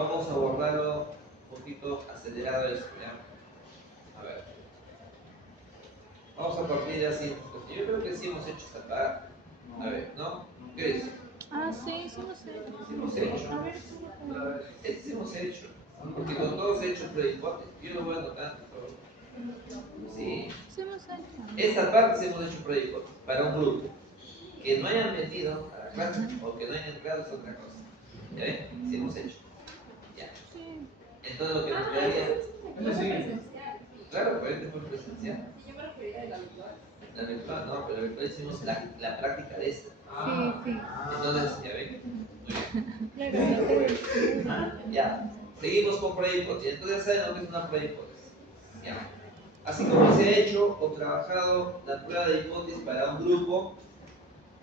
Vamos a abordarlo un poquito acelerado esto, ¿ya? A ver. Vamos a partir así. Yo creo que sí hemos hecho esta parte. A ver, ¿no? ¿Qué dice? Ah, sí, sí hemos hecho. Sí hemos hecho. A ver, Este sí hemos hecho. Porque con todos he hecho pre-hipótesis. Yo lo voy anotando todo. Sí. sí hemos hecho. Esta parte sí hemos hecho pre-hipótesis para un grupo. Que no hayan metido a la clase o que no hayan entrado es otra cosa. ¿Ya ven? Sí hemos hecho. Ya. Sí. Entonces lo que nos quedaría. Sí. Claro, pero este fue presencial. Yo me refería a la virtual. La virtual no, pero la virtual hicimos la práctica de esta. Sí, sí. Entonces, ¿ya ven? Muy bien. Claro, Ya. Seguimos con pre-hipótesis. Entonces ya saben lo que es una pre-hipótesis. Ya. Así como se ha hecho o trabajado la prueba de hipótesis para un grupo,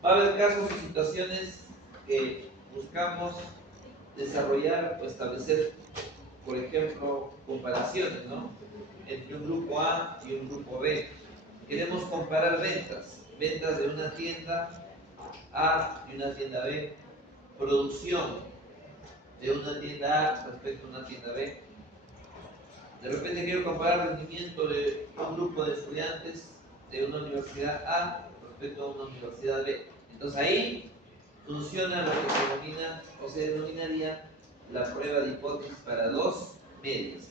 va a haber casos o situaciones que buscamos desarrollar o establecer, por ejemplo, comparaciones, ¿no? Entre un grupo A y un grupo B. Queremos comparar ventas de una tienda A y una tienda B, producción de una tienda A respecto a una tienda B. De repente quiero comparar el rendimiento de un grupo de estudiantes de una universidad A respecto a una universidad B. Entonces ahí funciona lo que se denomina o se denominaría la prueba de hipótesis para dos medias.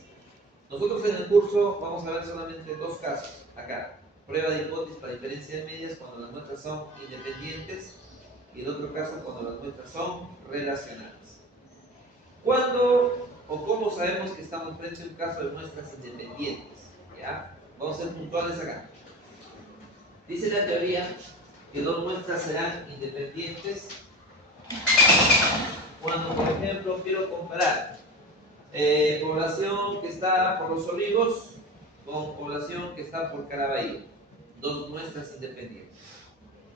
Nosotros en el curso vamos a ver solamente dos casos acá. Prueba de hipótesis para diferencia de medias cuando las muestras son independientes y el otro caso cuando las muestras son relacionadas. ¿Cuándo o cómo sabemos que estamos frente a un caso de muestras independientes? ¿Ya? Vamos a ser puntuales acá. Dice la teoría que dos muestras serán independientes cuando, por ejemplo, quiero comparar población que está por Los Olivos con población que está por Caraballo. Dos muestras independientes.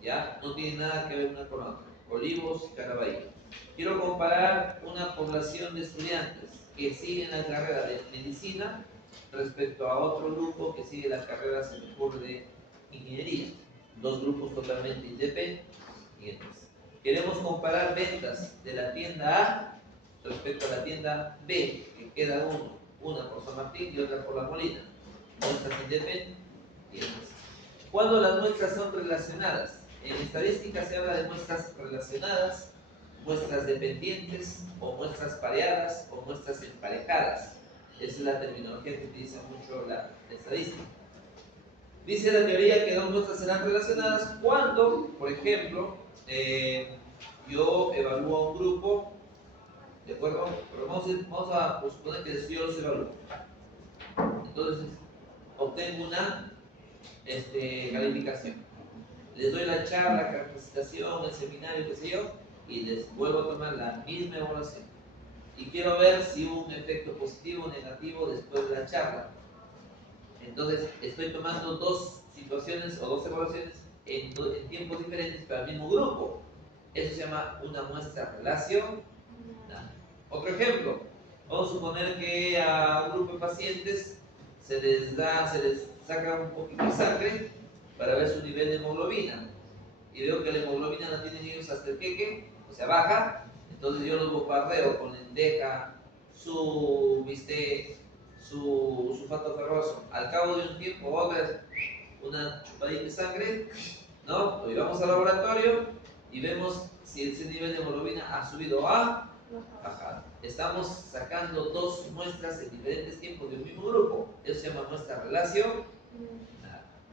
¿Ya? No tiene nada que ver una con la otra. Olivos, Caraballo. Quiero comparar una población de estudiantes que siguen la carrera de medicina respecto a otro grupo que sigue las carreras en el curso de ingeniería. Dos grupos totalmente independientes. Queremos comparar ventas de la tienda A respecto a la tienda B, que queda una por San Martín y otra por La Molina. Muestras independientes. ¿Cuándo las muestras son relacionadas? En estadística se habla de muestras relacionadas, muestras dependientes, o muestras pareadas, o muestras emparejadas. Esa es la terminología que utiliza mucho la estadística. Dice la teoría que dos muestras serán relacionadas cuando, por ejemplo, yo evalúo a un grupo, ¿de acuerdo? Pero vamos a suponer que yo los evalúo. Entonces, obtengo una calificación. Les doy la charla, capacitación, el seminario, qué sé yo, y les vuelvo a tomar la misma evaluación. Y quiero ver si hubo un efecto positivo o negativo después de la charla. Entonces, estoy tomando dos situaciones o dos evaluaciones en tiempos diferentes para el mismo grupo. Eso se llama una muestra relacionada. Otro ejemplo, vamos a suponer que a un grupo de pacientes se les saca un poquito de sangre para ver su nivel de hemoglobina. Y veo que la hemoglobina la tienen ellos hasta el queque, o sea, baja. Entonces yo los bombardeo con lenteja, su bistec, su sulfato ferroso. Al cabo de un tiempo, otra vez una chupadita de sangre, ¿no? Lo llevamos al laboratorio y vemos si ese nivel de hemoglobina ha subido o ha bajado. Estamos sacando dos muestras en diferentes tiempos de un mismo grupo. Eso se llama muestra relacionada.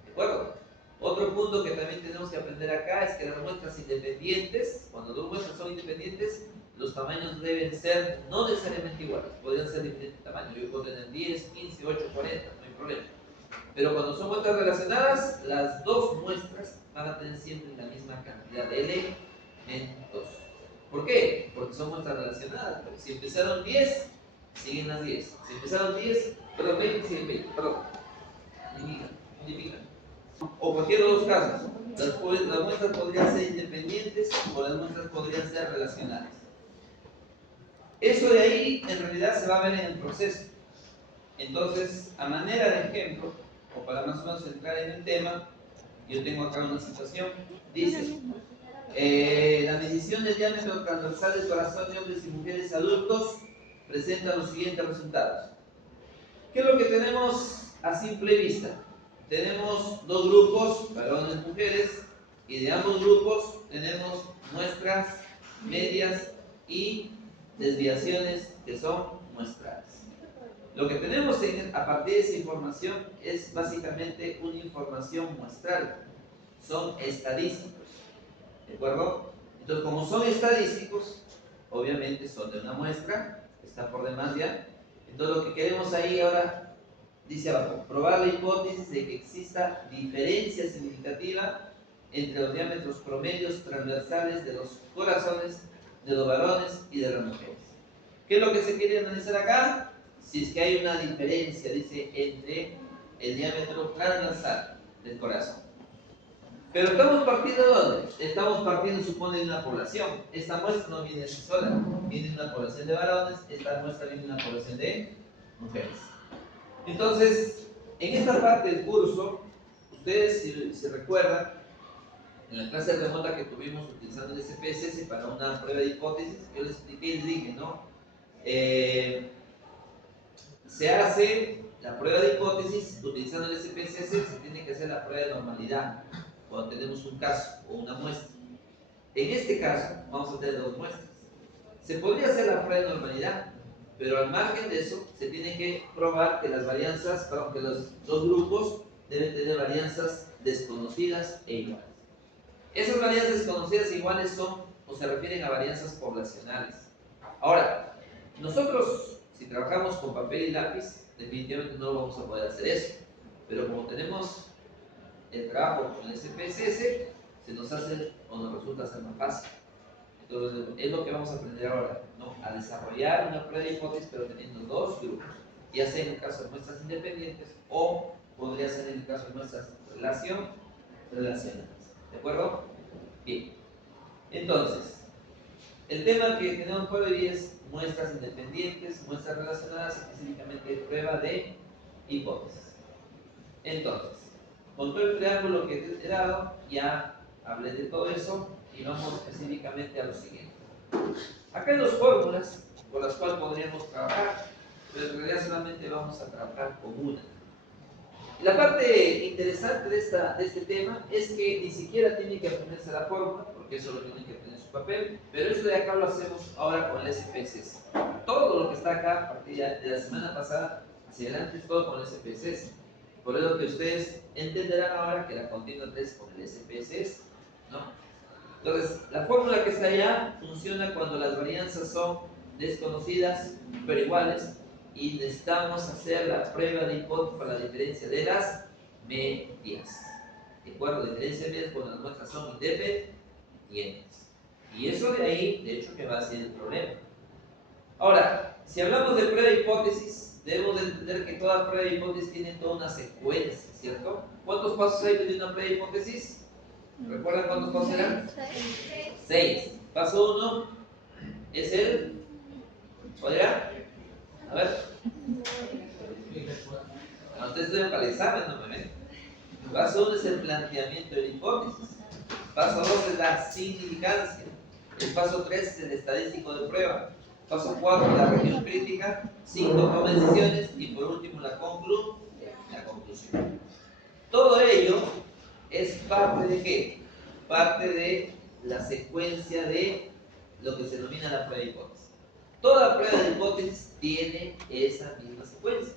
¿De acuerdo? Otro punto que también tenemos que aprender acá es que las muestras independientes, cuando dos muestras son independientes, los tamaños deben ser no necesariamente iguales, podrían ser diferentes tamaños. Yo puedo tener 10, 15, 8, 40, no hay problema. Pero cuando son muestras relacionadas, las dos muestras van a tener siempre la misma cantidad de elementos. ¿Por qué? Porque son muestras relacionadas. Porque si empezaron 10, siguen las 10. Si empezaron 20, siguen 20. Perdón. Unifican. O cualquiera de los casos. Las muestras podrían ser independientes o las muestras podrían ser relacionadas. Eso de ahí en realidad se va a ver en el proceso. Entonces, a manera de ejemplo, o para más o menos entrar en el tema, yo tengo acá una situación. Dice, la medición del diámetro transversal del corazón de hombres y mujeres adultos presenta los siguientes resultados. ¿Qué es lo que tenemos a simple vista? Tenemos dos grupos, varones y mujeres, y de ambos grupos tenemos muestras, medias y desviaciones que son muestradas. Lo que tenemos a partir de esa información es básicamente una información muestral. Son estadísticos, ¿de acuerdo? Entonces, como son estadísticos, obviamente son de una muestra, está por demás ya. Entonces, lo que queremos ahí ahora, dice abajo, probar la hipótesis de que exista diferencia significativa entre los diámetros promedios transversales de los corazones de los varones y de las mujeres. ¿Qué es lo que se quiere analizar acá? Si es que hay una diferencia, dice, entre el diámetro transversal del corazón. Pero estamos partiendo de dónde? Estamos partiendo, supone, de una población. Esta muestra no viene así sola, viene de una población de varones, esta muestra viene de una población de mujeres. Entonces, en esta parte del curso, ustedes, si se recuerdan, en la clase remota que tuvimos utilizando el SPSS para una prueba de hipótesis, yo les expliqué y les dije, ¿no? Se hace la prueba de hipótesis utilizando el SPSS, se tiene que hacer la prueba de normalidad cuando tenemos un caso o una muestra. En este caso, vamos a tener dos muestras. Se podría hacer la prueba de normalidad, pero al margen de eso, se tiene que probar que las varianzas, perdón, que los dos grupos deben tener varianzas desconocidas e iguales. Esas varianzas desconocidas e iguales son, o se refieren a varianzas poblacionales. Ahora, nosotros, si trabajamos con papel y lápiz, definitivamente no vamos a poder hacer eso. Pero como tenemos el trabajo con el SPSS, se nos hace o nos resulta ser más fácil. Entonces, es lo que vamos a aprender ahora, ¿no? A desarrollar una prueba de hipótesis, pero teniendo dos grupos, ya sea en el caso de muestras independientes o podría ser en el caso de muestras relacionadas. ¿De acuerdo? Bien. Entonces, el tema que tenemos por hoy es muestras independientes, muestras relacionadas, específicamente prueba de hipótesis. Entonces, con todo el preámbulo que he dado, ya hablé de todo eso y vamos específicamente a lo siguiente. Acá hay dos fórmulas por las cuales podríamos trabajar, pero en realidad solamente vamos a trabajar con una. La parte interesante de este tema es que ni siquiera tiene que aprenderse la fórmula, porque eso lo tienen que aprender en su papel, pero esto de acá lo hacemos ahora con el SPSS. Todo lo que está acá a partir de la semana pasada hacia adelante es todo con el SPSS. Por eso que ustedes entenderán ahora que la continua es con el SPSS, ¿no? Entonces, la fórmula que está allá funciona cuando las varianzas son desconocidas pero iguales y necesitamos hacer la prueba de hipótesis para la diferencia de las medias. ¿De acuerdo? La diferencia de medias cuando las muestras son independientes. Y eso de ahí, de hecho, que va a ser el problema. Ahora, si hablamos de prueba de hipótesis, debemos de entender que toda prueba de hipótesis tiene toda una secuencia, ¿cierto? ¿Cuántos pasos hay de una prueba de hipótesis? ¿Recuerdan cuántos pasos eran? 6. Paso 1 es el... ¿Podría? A ver. Ustedes deben para el examen, no me ven. Paso 1 es el planteamiento de la hipótesis. Paso 2 es la significancia. El paso 3 es el estadístico de prueba. Paso 4, la región crítica. 5, toma de decisiones. Y por último, la conclusión. Todo ello es parte de ¿qué? Parte de la secuencia de lo que se denomina la prueba de hipótesis. Toda prueba de hipótesis tiene esa misma secuencia.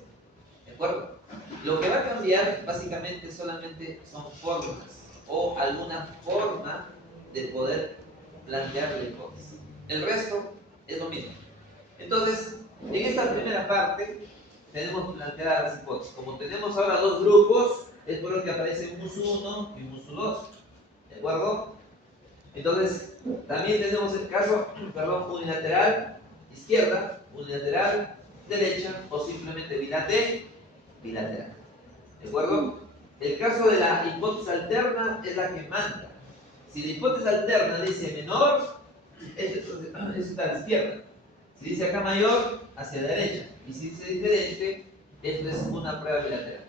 ¿De acuerdo? Lo que va a cambiar básicamente solamente son fórmulas o alguna forma de poder plantear la hipótesis. El resto es lo mismo. Entonces, en esta primera parte tenemos planteadas las hipótesis. Como tenemos ahora dos grupos, es por lo que aparece un MUS1 y un MUS2. ¿De acuerdo? Entonces, también tenemos el caso, unilateral izquierda, unilateral derecha o simplemente bilateral. ¿De acuerdo? El caso de la hipótesis alterna es la que manda. Si la hipótesis alterna dice menor, eso está a la izquierda. Si dice acá mayor, hacia la derecha. Y si dice diferente, esto es una prueba bilateral.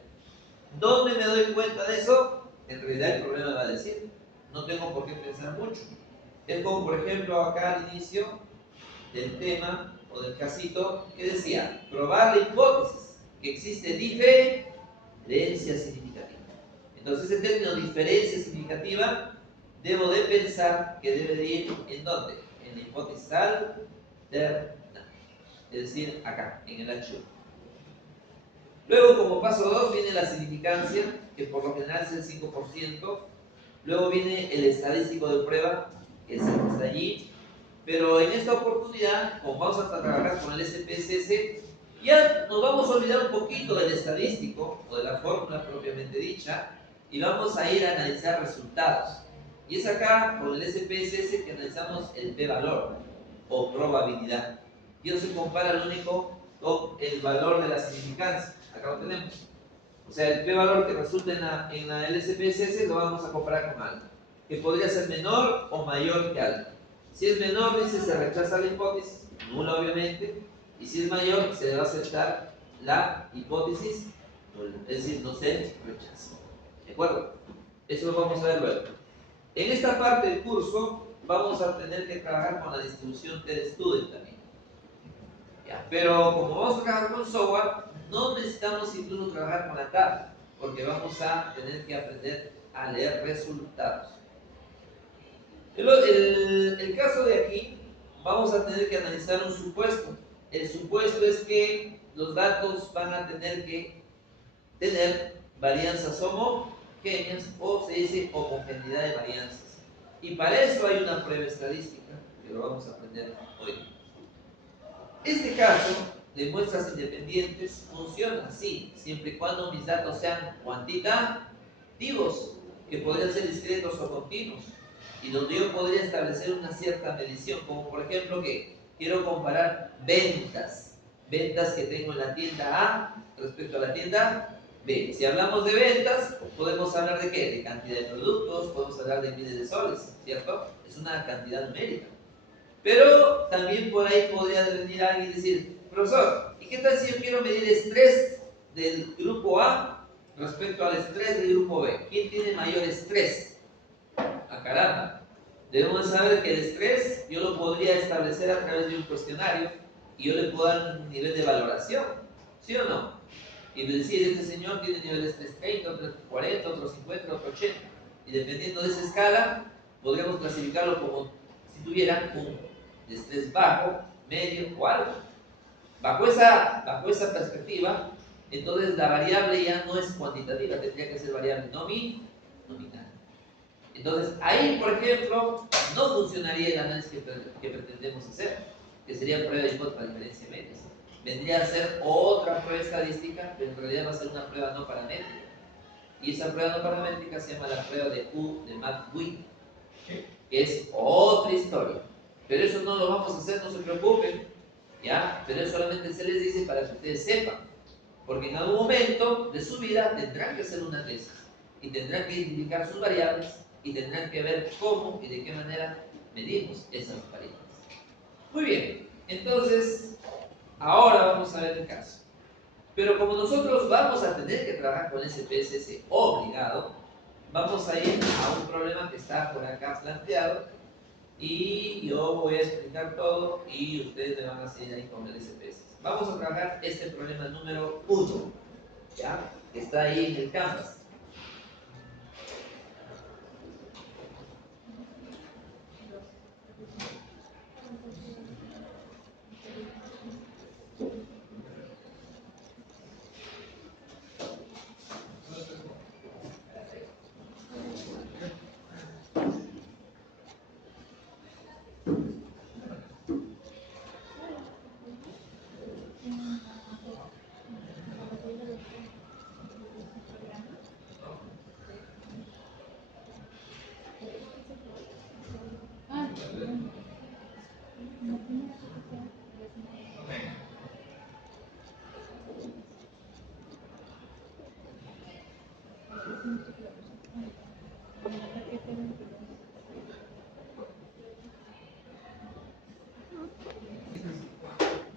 ¿Dónde me doy cuenta de eso? En realidad el problema va a decir. No tengo por qué pensar mucho. Es como, por ejemplo, acá al inicio del tema, o del casito que decía, probar la hipótesis que existe diferencia significativa. Entonces, ese término diferencia significativa, debo de pensar que debe de ir ¿en dónde? En la hipótesis alterna, es decir, acá, en el H1. Luego, como paso 2, viene la significancia, que por lo general es el 5%. Luego viene el estadístico de prueba, que es el que está allí. Pero en esta oportunidad, como vamos a trabajar con el SPSS, ya nos vamos a olvidar un poquito del estadístico o de la fórmula propiamente dicha y vamos a ir a analizar resultados. Y es acá con el SPSS que analizamos el p-valor o probabilidad. Y eso se compara lo único con el valor de la significancia. Acá lo tenemos. O sea, el p-valor que resulta en la LSPSS lo vamos a comparar con algo que podría ser menor o mayor que algo. Si es menor, dice, se rechaza la hipótesis, nula obviamente, y si es mayor, se le va a aceptar la hipótesis nula, es decir, no se rechaza. ¿De acuerdo? Eso lo vamos a ver luego. En esta parte del curso vamos a tener que trabajar con la distribución T-Student también. ¿Ya? Pero como vamos a trabajar con software, no necesitamos incluso trabajar con la tabla, porque vamos a tener que aprender a leer resultados. El caso de aquí, vamos a tener que analizar un supuesto. El supuesto es que los datos van a tener que tener varianzas homogéneas o se dice homogeneidad de varianzas. Y para eso hay una prueba estadística que lo vamos a aprender hoy. Este caso de muestras independientes funciona así, siempre y cuando mis datos sean cuantitativos, que podrían ser discretos o continuos, y donde yo podría establecer una cierta medición, como por ejemplo que quiero comparar ventas que tengo en la tienda A respecto a la tienda B. Si hablamos de ventas, podemos hablar de ¿qué? De cantidad de productos, podemos hablar de miles de soles, ¿cierto? Es una cantidad numérica. Pero también por ahí podría venir alguien y decir, profesor, ¿y qué tal si yo quiero medir estrés del grupo A respecto al estrés del grupo B? ¿Quién tiene mayor estrés? ¡Ah, caramba! Debemos saber que el estrés yo lo podría establecer a través de un cuestionario y yo le puedo dar un nivel de valoración, ¿sí o no? Y decir, este señor tiene nivel de estrés 30, otro 40, otro 50, otro 80. Y dependiendo de esa escala, podríamos clasificarlo como si tuviera un estrés bajo, medio o alto. Bajo esa perspectiva, entonces la variable ya no es cuantitativa, tendría que ser variable nominal. Entonces, ahí, por ejemplo, no funcionaría el análisis que pretendemos hacer, que sería prueba de hipótesis para diferencia de medias. Vendría a ser otra prueba estadística, pero en realidad va a ser una prueba no paramétrica. Y esa prueba no paramétrica se llama la prueba de U de McWick, que es otra historia. Pero eso no lo vamos a hacer, no se preocupen, ¿ya? Pero eso solamente se les dice para que ustedes sepan, porque en algún momento de su vida tendrán que hacer una tesis y tendrán que identificar sus variables y tendrán que ver cómo y de qué manera medimos esas variables. Muy bien, entonces ahora vamos a ver el caso. Pero como nosotros vamos a tener que trabajar con SPSS obligado, vamos a ir a un problema que está por acá planteado y yo voy a explicar todo y ustedes me van a seguir ahí con el SPSS. Vamos a trabajar este problema número 1, ¿ya? Que está ahí en el Canvas.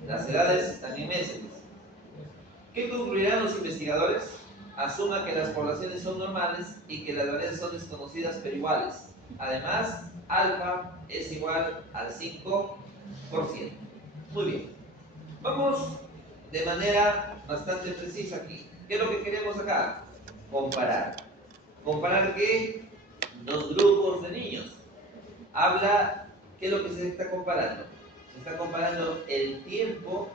Las edades están en meses. ¿Qué concluirán los investigadores? Asuma que las poblaciones son normales y que las varianzas son desconocidas pero iguales. Además, alfa es igual al 5%. Muy bien. Vamos de manera bastante precisa aquí. ¿Qué es lo que queremos acá? Comparar. ¿Comparar qué? Dos grupos de niños. Habla, ¿qué es lo que se está comparando? Se está comparando el tiempo,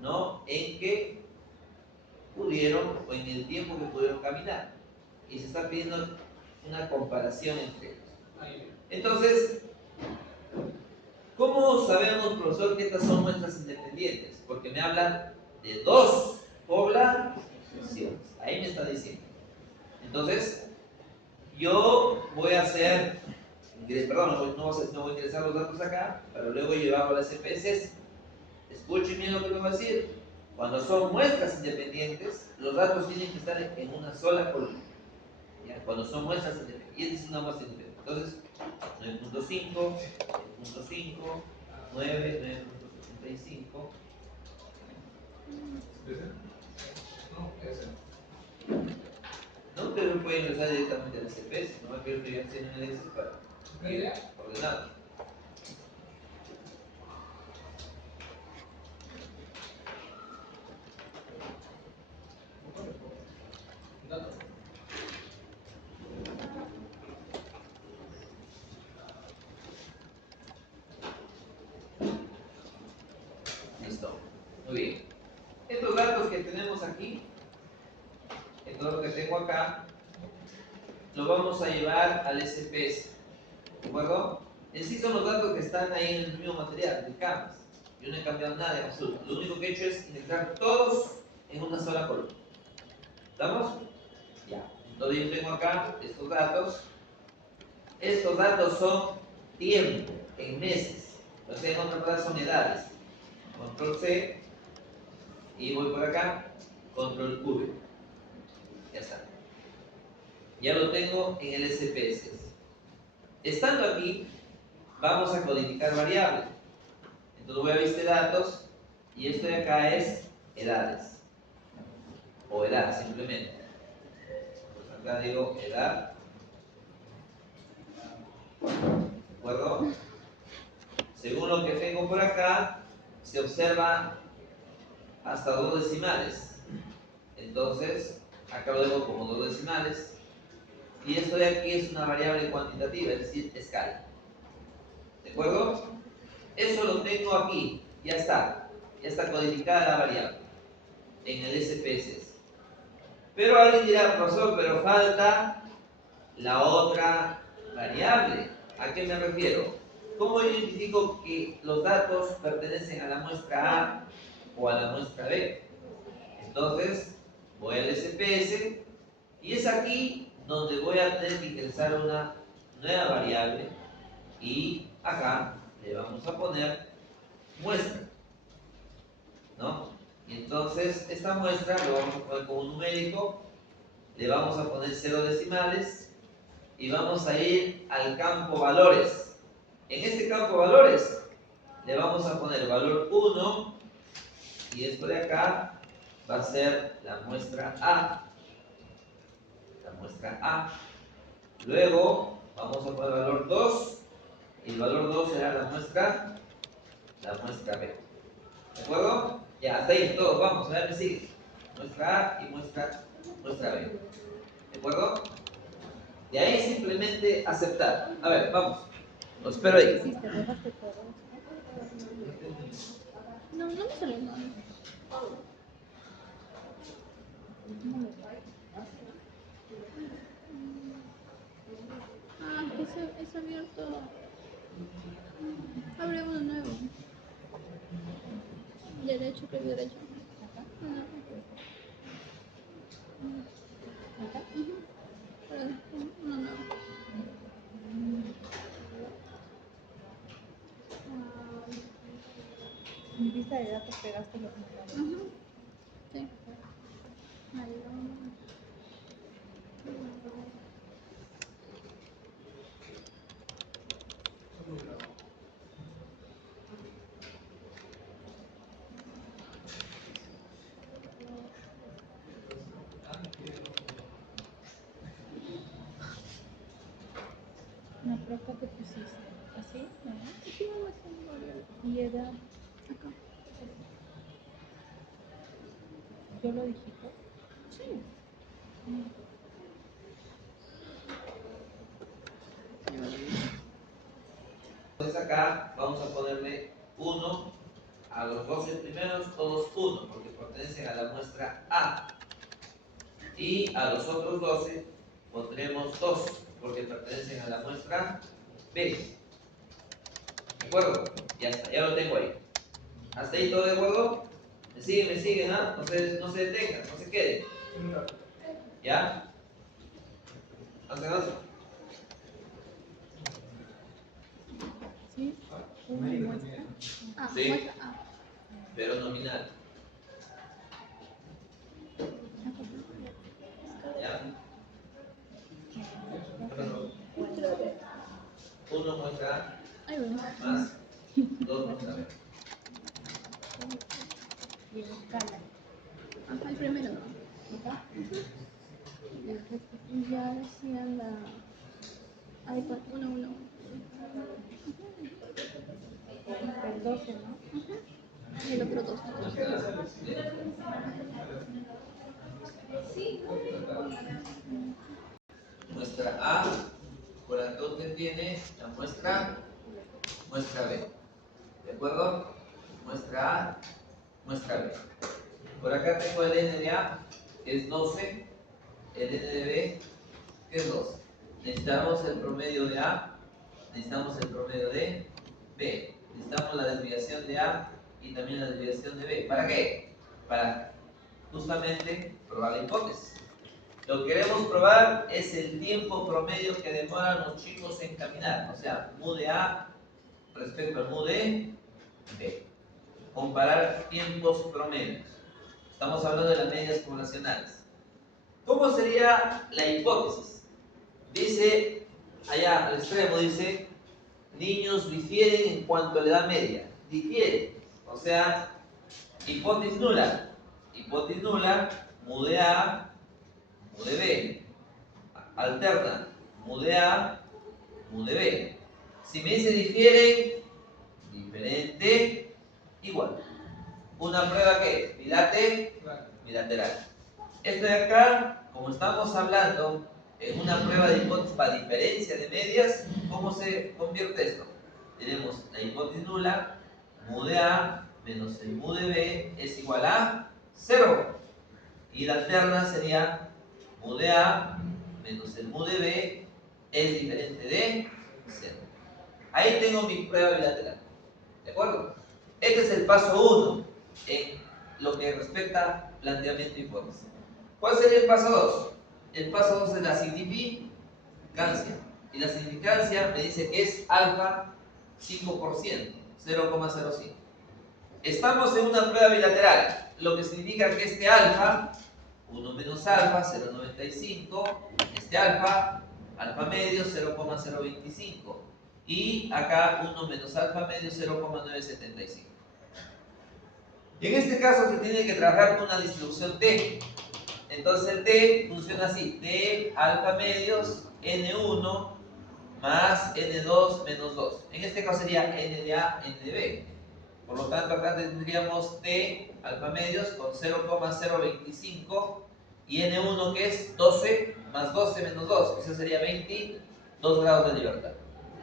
¿no?, en que pudieron, o en el tiempo que pudieron caminar. Y se está pidiendo una comparación entre ellos. Entonces, ¿cómo sabemos, profesor, que estas son muestras independientes? Porque me hablan de dos poblaciones. Ahí me está diciendo. Entonces, yo voy a hacer, perdón, no voy a ingresar los datos acá, pero luego llevarlo a la SPSS. Escuchen bien lo que les voy a decir. Cuando son muestras independientes, los datos tienen que estar en una sola columna. ¿Ya? Cuando son muestras independientes, y esta es una muestra independiente. Entonces, 9.5, 9.5, 9, 9.75. No, pero puede ingresar directamente al SPS, no creo que ya tienen el Excel para ordenar. Listo. Muy bien. Estos datos que tenemos aquí, esto que tengo acá, lo vamos a llevar al SPS. ¿De acuerdo? En sí son los datos que están ahí en el mismo material, del Canvas. Yo no he cambiado nada en absoluto. Lo único que he hecho es ingresar todos en una sola columna. ¿Estamos? Ya. Entonces yo tengo acá estos datos. Estos datos son tiempo en meses. O sea, en otras palabras son edades. Control C. Y voy por acá. Control V. Ya está. Ya lo tengo en el SPS. Estando aquí, vamos a codificar variables. Entonces voy a este datos y esto de acá es edades. O edad simplemente. Pues acá digo edad. ¿De acuerdo? Según lo que tengo por acá, se observa hasta 2 decimales. Entonces, acá lo dejo como 2 decimales. Y esto de aquí es una variable cuantitativa, es decir, escala. ¿De acuerdo? Eso lo tengo aquí, ya está codificada la variable en el SPSS. Pero alguien dirá, profesor, pero falta la otra variable. ¿A qué me refiero? ¿Cómo identifico que los datos pertenecen a la muestra A o a la muestra B? Entonces, voy al SPS y es aquí donde voy a tener que ingresar una nueva variable y acá le vamos a poner muestra, ¿no? Y entonces esta muestra lo vamos a poner como numérico, le vamos a poner 0 decimales y vamos a ir al campo valores. En este campo valores le vamos a poner valor 1 y esto de acá va a ser la muestra A. La muestra A. Luego vamos a poner valor 2 y el valor 2 será la muestra B. ¿De acuerdo? Ya, hasta ahí todos, vamos, a ver, me sigue. Muestra A y muestra B. ¿De acuerdo? De ahí simplemente aceptar. A ver, vamos. Lo espero ahí. No, no me sale nada. Ah, es abierto. Abre uno nuevo. Derecho, clic derecho. ¿Acá? Uno nuevo. En vista de datos pegaste lo que me daba. Sí. Ahí vamos. No, pero acá te pusiste. ¿Así? ¿No? Aquí vamos a variable. Y edad. Acá. Yo lo digito. Sí. Entonces acá vamos a ponerle 1 a los 12 primeros, todos 1, porque pertenecen a la muestra A. Y a los otros 12 pondremos 2, porque pertenecen a la muestra B. ¿De acuerdo? Ya está, ya lo tengo ahí. ¿Hasta ahí todo de acuerdo? Me siguen, ¿ah? No se detengan, no se queden. ¿Ya? ¿Hacen eso? Sí. Una muestra. Ah, Sí. muestra A. Pero nominal. ¿Ya? Uno muestra A, Ahí vamos. más 2 muestra B. Y en escala. Ajá, el primero. ¿Acá? Y ya decían la. Ahí con 1, 1. El 12, ¿no? Y el otro 2. Muestra A, por acá usted tiene la muestra B. ¿De acuerdo? Muestra A, muestra B. Por acá tengo el n de A, que es 12, el n de B, que es 12. Necesitamos el promedio de A, necesitamos el promedio de B. Necesitamos la desviación de A y también la desviación de B. ¿Para qué? Para justamente probar la hipótesis. Lo que queremos probar es el tiempo promedio que demoran los chicos en caminar, o sea, mu de A respecto al mu de B. Comparar tiempos promedios. Estamos hablando de las medias poblacionales. ¿Cómo sería la hipótesis? Dice, allá al extremo dice, niños difieren en cuanto a la edad media. Difieren, o sea, hipótesis nula. Hipótesis nula, mu de A, mu de B. Alterna, mu de A, mu de B. Si me dice difieren, diferente, igual. Una prueba que bilateral. Esto de acá, como estamos hablando en una prueba de hipótesis para diferencia de medias, ¿cómo se convierte esto? Tenemos la hipótesis nula, mu de A menos el mu de B es igual a 0. Y la alterna sería mu de A menos el mu de B es diferente de 0. Ahí tengo mi prueba bilateral. ¿De acuerdo? Este es el paso 1 en lo que respecta a planteamiento de hipótesis. ¿Cuál sería el paso 2? El paso 2 es la significancia. Y la significancia me dice que es alfa 5%, 0,05. Estamos en una prueba bilateral, lo que significa que este alfa, 1 menos alfa, 0,95, este alfa medio, 0,025. Y acá 1 menos alfa medio, 0,975. Y en este caso se tiene que trabajar con una distribución T. Entonces el T funciona así: T alfa medios, N1 más N2 menos 2. En este caso sería N de A, N de B. Por lo tanto acá tendríamos T alfa medios con 0,025 y N1 que es 12 más 12 menos 2. Eso sería 22 grados de libertad.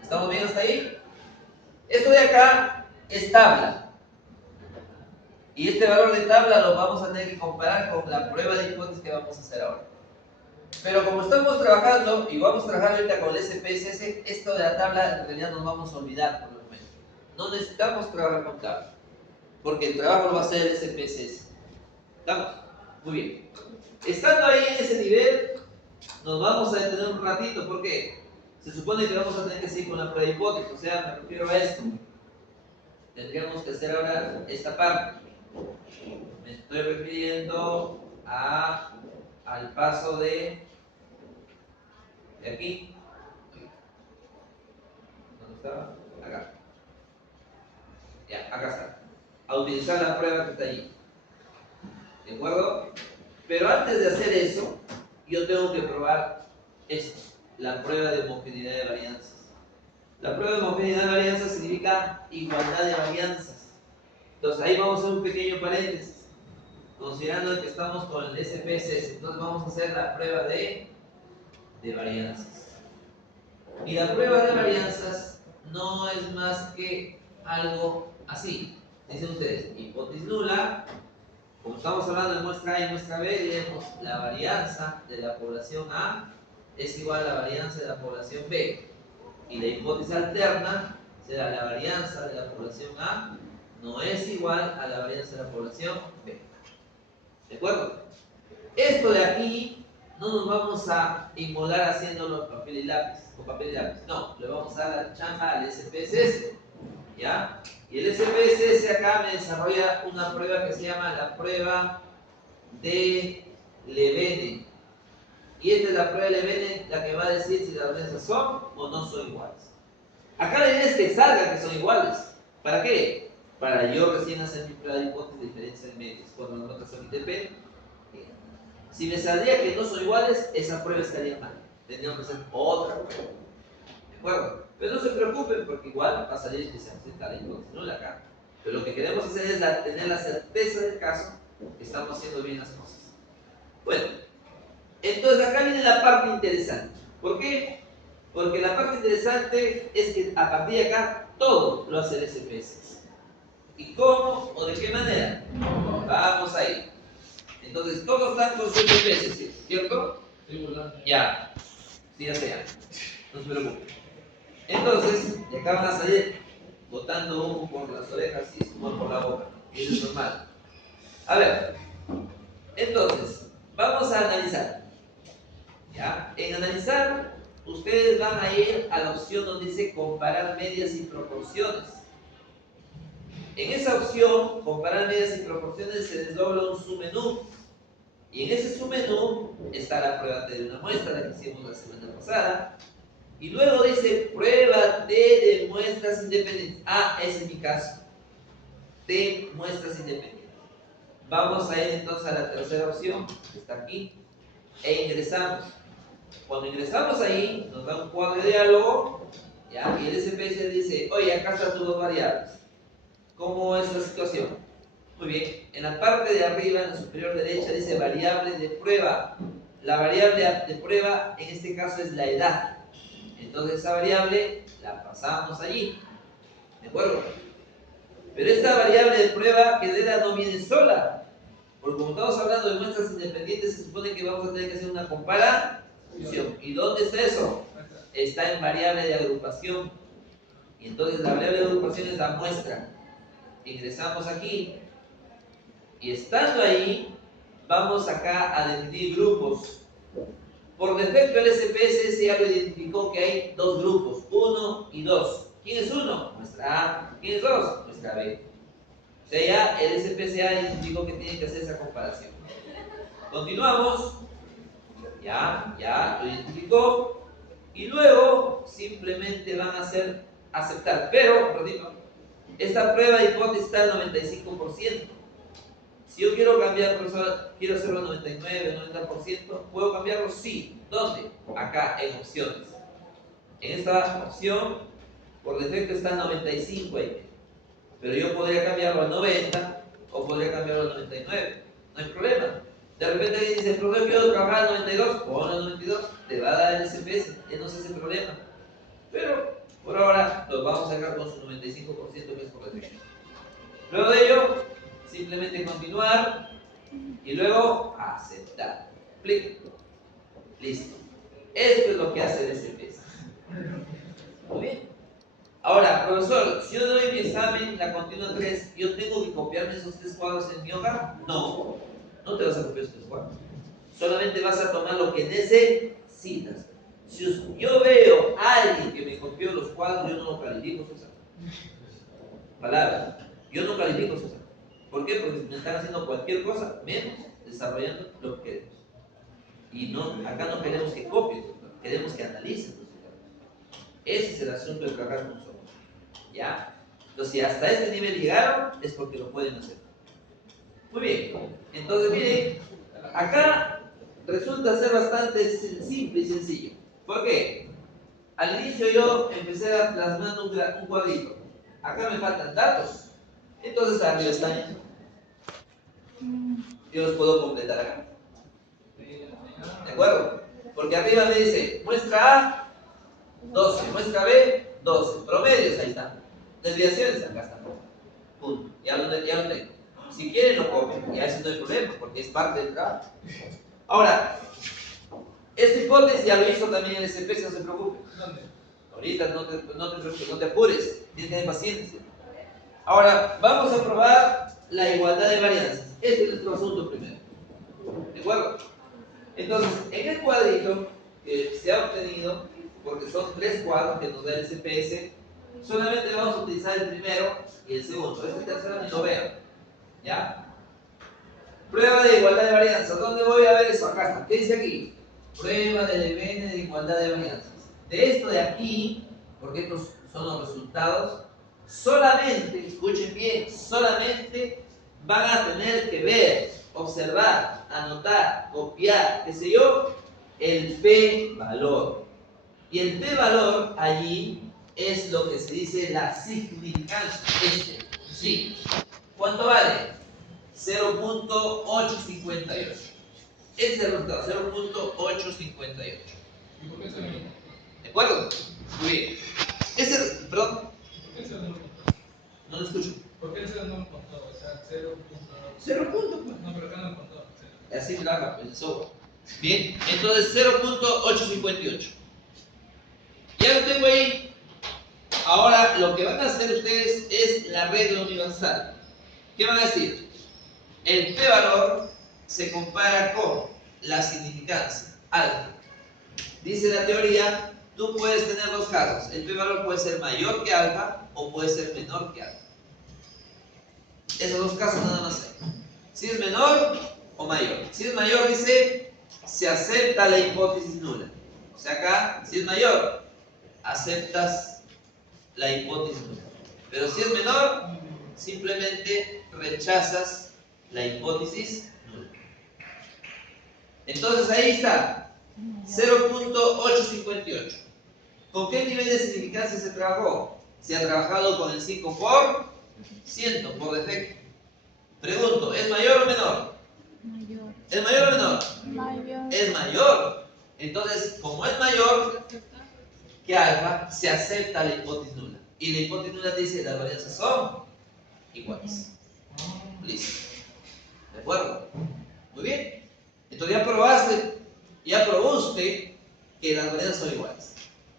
¿Estamos bien hasta ahí? Esto de acá es tabla. Y este valor de tabla lo vamos a tener que comparar con la prueba de hipótesis que vamos a hacer ahora. Pero como estamos trabajando y vamos a trabajar ahorita con el SPSS, esto de la tabla en realidad nos vamos a olvidar por el momento. No necesitamos trabajar con tabla, porque el trabajo lo va a hacer el SPSS. ¿Estamos? Muy bien. Estando ahí en ese nivel, nos vamos a detener un ratito, porque se supone que vamos a tener que seguir con la prueba de hipótesis, o sea, me refiero a esto. Tendríamos que hacer ahora esta parte. Me estoy refiriendo al paso de aquí. ¿Dónde estaba? Acá. Ya, acá está. A utilizar la prueba que está allí. ¿De acuerdo? Pero antes de hacer eso, yo tengo que probar esto, la prueba de homogeneidad de varianzas. La prueba de homogeneidad de varianzas significa igualdad de varianzas. Entonces ahí vamos a hacer un pequeño paréntesis. considerando que estamos con el SPSS, entonces vamos a hacer la prueba de varianzas. Y la prueba de varianzas no es más que algo así. Dicen ustedes, hipótesis nula. Como estamos hablando de muestra A y muestra B, diremos la varianza de la población A es igual a la varianza de la población B. Y la hipótesis alterna será la varianza de la población A no es igual a la varianza de la población B. ¿De acuerdo? Esto de aquí no nos vamos a inmolar haciéndolo con papel y lápiz. No, le vamos a dar la chamba al SPSS. ¿Ya? Y el SPSS acá me desarrolla una prueba que se llama la prueba de Levene. Y esta es la prueba de Levene la que va a decir si las varianzas son o no son iguales. Acá la idea es que salga que son iguales. ¿Para qué? Para yo recién hacer mi prueba de hipótesis de diferencia de medios. Cuando las notas son ITP, si me saldría que no son iguales, esa prueba estaría mal. Tendríamos que hacer otra prueba. ¿De acuerdo? Pero no se preocupen porque igual va a salir que se presenta la hipótesis nula acá. Pero lo que queremos hacer es tener la certeza del caso que estamos haciendo bien las cosas. Bueno, entonces acá viene la parte interesante. ¿Por qué? Porque la parte interesante es que a partir de acá todo lo hace el SPSS. ¿Y cómo o de qué manera? Vamos a ir. Entonces todos están con su SPSS, ¿cierto? Ya, sí, ya sea. No se preocupen. Entonces, de acá van a salir botando humo por las orejas y sudor por la boca. Y eso es normal. A ver, entonces, vamos a analizar. ¿Ya? En analizar, ustedes van a ir a la opción donde dice comparar medias y proporciones. En esa opción, comparar medias y proporciones, se desdobla un submenú. Y en ese submenú está la prueba de una muestra, la que hicimos la semana pasada. Y luego dice prueba T de muestras independientes. Ah, ese es mi caso. T muestras independientes. Vamos a ir entonces a la tercera opción, que está aquí, e ingresamos. Cuando ingresamos ahí, nos da un cuadro de diálogo, ¿ya? Y el SPSS dice, oye, acá están tus dos variables. ¿Cómo es la situación? Muy bien, en la parte de arriba, en la superior derecha, dice variable de prueba. La variable de prueba, en este caso, es la edad. Entonces esa variable la pasamos allí, ¿de acuerdo? Pero esta variable de prueba que de edad no viene sola, porque como estamos hablando de muestras independientes, se supone que vamos a tener que hacer una comparación. ¿Y dónde está eso? Está en variable de agrupación. Y entonces la variable de agrupación es la muestra. Ingresamos aquí y estando ahí, vamos acá a definir grupos. Por defecto el SPSS ya lo identificó que hay dos grupos, 1 y 2. ¿Quién es 1? Nuestra A. ¿Quién es 2? Nuestra B. O sea, ya el SPSS ya identificó que tiene que hacer esa comparación. Continuamos. Ya lo identificó. Y luego simplemente van a hacer aceptar. Pero, repito, esta prueba de hipótesis está al 95%. Si yo quiero cambiar, profesor, quiero hacerlo al 99, 90%, ¿puedo cambiarlo? Sí. ¿Dónde? Acá, en opciones. En esta opción, por defecto está al 95 ahí. Pero yo podría cambiarlo al 90 o podría cambiarlo al 99. No hay problema. De repente alguien dice, profesor, quiero trabajar al 92, pon al 92, te va a dar el SPS, ya no es ese problema. Pero, por ahora, los vamos a dejar con su 95% que es por defecto. Luego de ello, simplemente continuar y luego aceptar. Clic. Listo. Esto es lo que hace el SPS. Muy bien. Ahora, profesor, si yo doy mi examen, la continua 3, ¿yo tengo que copiarme esos 3 cuadros en mi hoja? No, no te vas a copiar esos 3 cuadros. Solamente vas a tomar lo que necesitas. Si yo veo a alguien que me copió los cuadros, yo no lo califico, César. Palabras. Yo no califico, César. ¿Por qué? Porque me están haciendo cualquier cosa, menos desarrollando lo que queremos. Y no, acá no queremos que copien, queremos que analicen los resultados. Ese es el asunto de trabajar con nosotros. ¿Ya? Entonces, si hasta este nivel llegaron, es porque lo pueden hacer. Muy bien. Entonces, miren, acá resulta ser bastante simple y sencillo. ¿Por qué? Al inicio yo empecé a plasmar un cuadrito. Acá me faltan datos. Entonces, arriba están yo los puedo completar acá. ¿De acuerdo? Porque arriba me dice, muestra A, 12, muestra B, 12. Promedios, ahí está. Desviaciones, acá está. Punto. Ya lo tengo. Si quieren lo copian, y a eso no hay problema, porque es parte del trabajo. Ahora, esta hipótesis ya lo hizo también el SP, no se preocupe. Ahorita no te preocupes, no te apures, tienes que tener paciencia. Ahora, vamos a probar la igualdad de varianzas. Este es nuestro asunto primero. ¿De acuerdo? Entonces, en el cuadrito que se ha obtenido, porque son 3 cuadros que nos da el CPS, solamente vamos a utilizar el primero y el segundo. Este tercero ni lo veo. ¿Ya? Prueba de igualdad de varianzas. ¿Dónde voy a ver eso? Acá está. ¿Qué dice aquí? Prueba del EBN de igualdad de varianzas. De esto de aquí, porque estos son los resultados, solamente, escuchen bien, solamente van a tener que ver, observar, anotar, copiar, qué sé yo, el p-valor. Y el p-valor allí es lo que se dice la significancia. Sí. ¿Cuánto vale? 0.858. Este es el resultado, 0.858. ¿Y por qué se me... ¿De acuerdo? Muy bien. Perdón, ¿Por qué ese no lo contó? no lo escucho. ¿Por qué ese no lo contó? O sea, 0. 0 puntos, pues. No, pero acá no lo contó. Así trabaja, pues, el software. Bien, entonces 0.858. Ya lo tengo ahí. Ahora lo que van a hacer ustedes es la regla universal. ¿Qué van a decir? El p-valor se compara con la significancia, alfa. Dice la teoría, tú puedes tener dos casos. El p-valor puede ser mayor que alfa o puede ser menor que alfa. Esos dos casos nada más hay. Si es menor o mayor. Si es mayor, dice, se acepta la hipótesis nula. O sea, acá, si es mayor, aceptas la hipótesis nula. Pero si es menor, simplemente rechazas la hipótesis nula. Entonces ahí está, 0.858. ¿Con qué nivel de significancia se trabajó? Se ha trabajado con el 5%, por defecto. Pregunto, ¿es mayor o menor? Mayor. ¿Es mayor o menor? Mayor. Es mayor. Entonces, como es mayor que alfa, se acepta la hipótesis nula. Y la hipótesis nula te dice las varianzas son iguales. Listo. ¿De acuerdo? Muy bien. Entonces ya probó usted que las varianzas son iguales.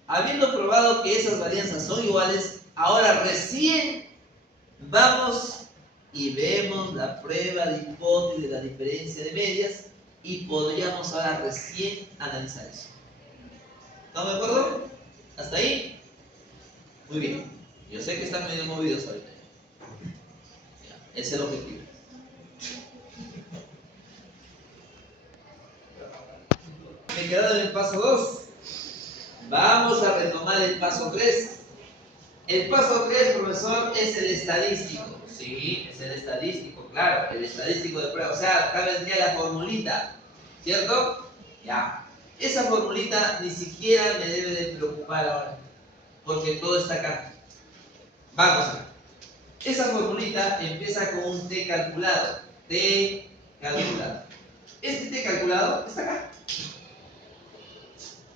Habiendo probado que esas varianzas son iguales, ahora recién vamos y vemos la prueba de hipótesis de la diferencia de medias y podríamos ahora recién analizar eso. ¿Estamos de acuerdo? ¿Hasta ahí? Muy bien. Yo sé que están medio movidos ahorita. Ese es el objetivo. Me he quedado en el paso 2. Vamos a retomar el paso 3. El paso 3, profesor, es el estadístico. Sí, es el estadístico, claro, el estadístico de prueba. O sea, acá vendría la formulita, ¿cierto? Ya. Esa formulita ni siquiera me debe de preocupar ahora, porque todo está acá. Vamos a ver. Esa formulita empieza con un t calculado. T calculado. Este t calculado está acá.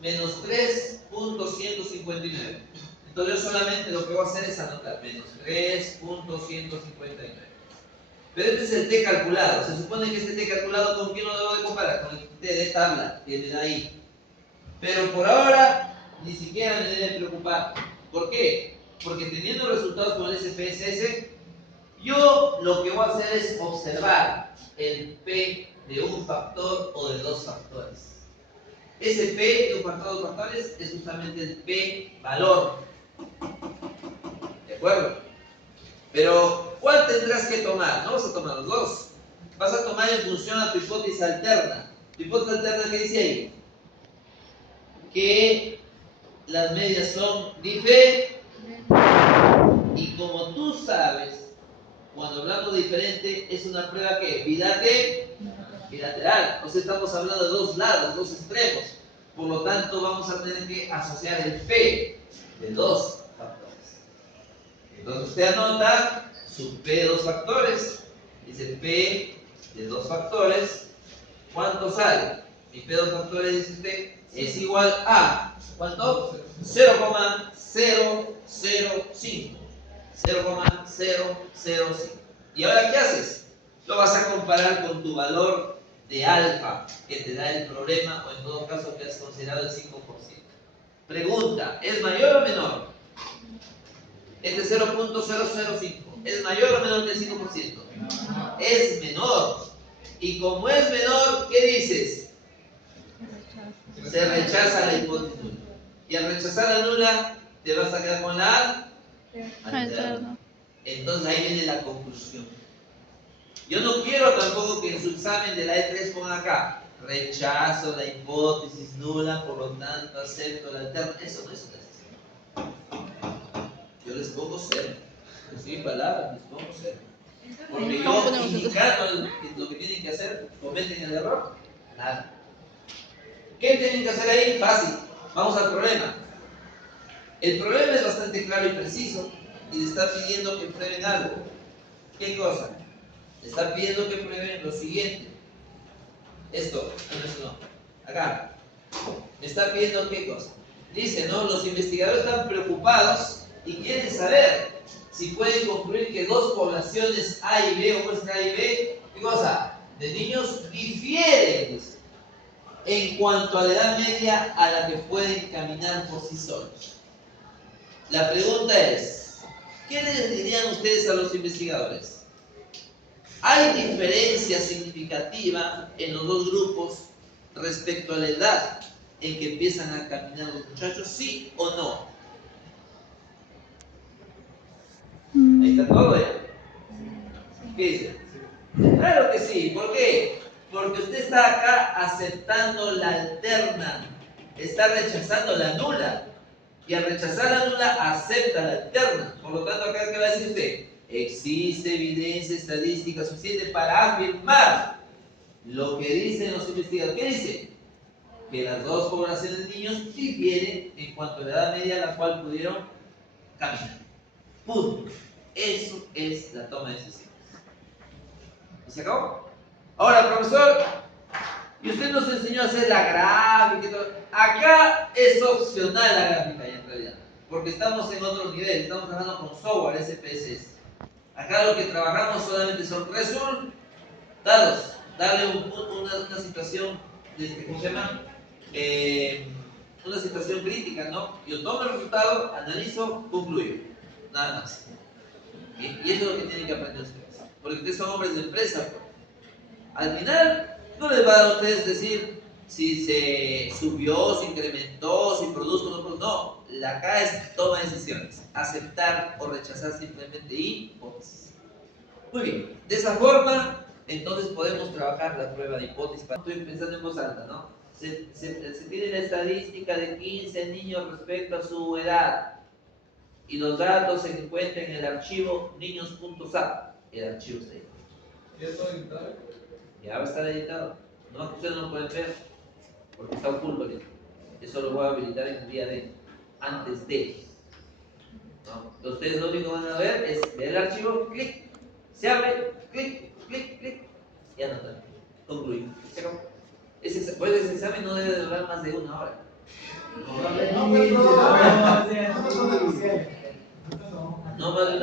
Menos 3.159. Entonces yo solamente lo que voy a hacer es anotar menos 3.159. Pero este es el t calculado. Se supone que este t calculado, ¿con quién lo debo de comparar? Con el t de tabla que me da ahí. Pero por ahora ni siquiera me debe preocupar. ¿Por qué? Porque teniendo resultados con el SPSS, yo lo que voy a hacer es observar el p de un factor o de dos factores. Ese p de un factor o dos factores es justamente el p-valor. ¿De acuerdo? Pero, ¿cuál tendrás que tomar? No vas a tomar los dos. Vas a tomar en función a tu hipótesis alterna. ¿Tu hipótesis alterna qué dice ahí? Que las medias son diferentes. Y como tú sabes, cuando hablamos de diferente, es una prueba que bilateral. O sea, estamos hablando de dos lados, dos extremos. Por lo tanto, vamos a tener que asociar el p de dos factores. Entonces usted anota su p de dos factores. Dice p de 2 factores, ¿cuánto sale? Mi P de 2 factores, dice usted, es igual a, ¿cuánto? 0,005. 0,005. ¿Y ahora qué haces? Lo vas a comparar con tu valor de alfa que te da el problema, o en todo caso que has considerado el 5%. Pregunta, ¿es mayor o menor? Este 0,005, ¿es mayor o menor que el 5%? Es menor. Y como es menor, ¿qué dices? Se rechaza la hipótesis nula. Y al rechazar la nula, te vas a quedar con la alterna. Entonces ahí viene la conclusión. Yo no quiero tampoco que en su examen de la E3 pongan acá, rechazo la hipótesis nula, por lo tanto acepto la alterna. Eso no es una decisión. Yo les pongo 0. Sin palabras, les pongo 0. Porque yo indicando lo que tienen que hacer, cometen el error. Nada. ¿Qué tienen que hacer ahí? Fácil. Vamos al problema. El problema es bastante claro y preciso y le está pidiendo que prueben algo. ¿Qué cosa? Le está pidiendo que prueben lo siguiente. Esto no. Acá. Me está pidiendo qué cosa. Dice, ¿no? Los investigadores están preocupados y quieren saber si pueden concluir que 2 poblaciones A y B o muestra A y B, ¿qué cosa? De niños difieren en cuanto a la edad media a la que pueden caminar por sí solos. La pregunta es, ¿qué les dirían ustedes a los investigadores? ¿Hay diferencia significativa en los 2 grupos respecto a la edad en que empiezan a caminar los muchachos? ¿Sí o no? Ahí está todo ya. ¿Qué dice? Claro que sí. ¿Por qué? Porque usted está acá aceptando la alterna, está rechazando la nula. Y al rechazar la nula, acepta la alterna. Por lo tanto, acá, ¿qué va a decir usted? Existe evidencia estadística suficiente para afirmar lo que dicen los investigadores. ¿Qué dice? Que las 2 poblaciones de niños difieren en cuanto a la edad media a la cual pudieron caminar. Punto. Eso es la toma de decisiones. ¿Y se acabó? Ahora, profesor, y usted nos enseñó a hacer la gráfica y todo. Acá es opcional la gráfica en realidad, porque estamos en otro nivel, estamos trabajando con software SPSS. Acá lo que trabajamos solamente son resultados, darle una situación, ¿cómo se llama? Una situación crítica, ¿no? Yo tomo el resultado, analizo, concluyo, nada más. Y eso es lo que tienen que aprender ustedes, porque ustedes son hombres de empresa. Al final, no les va a dar a ustedes decir si se subió, si incrementó, si produjo o no produjo. No, acá es toma de decisiones. Aceptar o rechazar simplemente hipótesis. Muy bien, de esa forma, entonces podemos trabajar la prueba de hipótesis. Estoy pensando en voz alta, ¿no? Se tiene la estadística de 15 niños respecto a su edad. Y los datos se encuentran en el archivo niños.sap. El archivo está ahí. ¿Ya está editado? Ya va a estar editado. No, ustedes no lo pueden ver porque está oculto ahorita. Eso lo voy a habilitar en el día de antes de. ¿No? Entonces ustedes lo único que van a ver es ver el archivo, clic, se abre, clic, clic, clic, y anotar. Concluir. Se acabó. Pues ese examen no debe durar más de 1 hora. No más de 1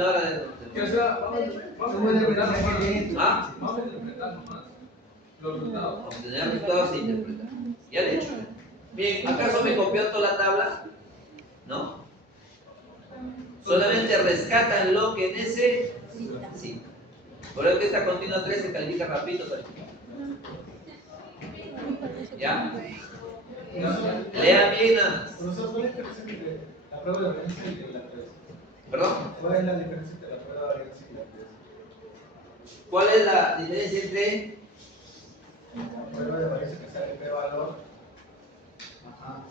hora de. O sea, vamos a interpretar nomás. Vamos a interpretar nomás. Los resultados. Vamos a tener resultados e interpretar. Ya de hecho. Bien, ¿acaso me copió toda la tabla? ¿No? Solamente rescatan lo que necesita. Por eso que esta continua 3 se califica rapidito. ¿Ya? Lea bien. Profesor, ¿cuál es la diferencia entre la prueba de varianza y la prueba? ¿Perdón? ¿Cuál es la diferencia entre la prueba de varianza y la prueba? ¿Cuál es la diferencia entre La prueba de varianza que sale P valor. Ajá.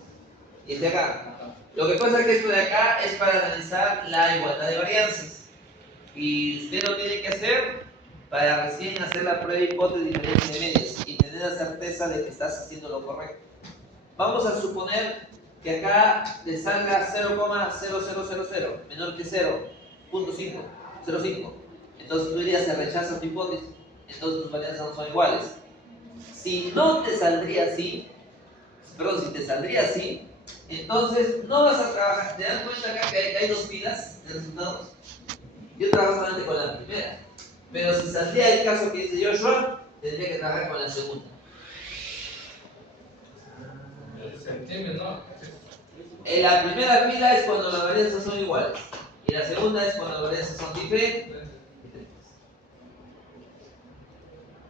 y este acá? Lo que pasa es que esto de acá es para analizar la igualdad de varianzas. Y usted lo tiene que hacer para recién hacer la prueba de hipótesis de diferencia de medias y tener la certeza de que estás haciendo lo correcto. Vamos a suponer que acá le salga 0,0000, menor que 0.5, 0.5. Entonces tú dirías, se rechaza tu hipótesis. entonces tus varianzas no son iguales. Si no te saldría así, perdón, si te saldría así, entonces no vas a trabajar. ¿Te das cuenta acá que hay dos filas de resultados? Yo trabajo solamente con la primera, pero si saldría el caso que dice Joshua, tendría que trabajar con la segunda. Se entiende, ¿no? En la primera fila es cuando las varianzas son iguales, y la segunda es cuando las varianzas son diferentes.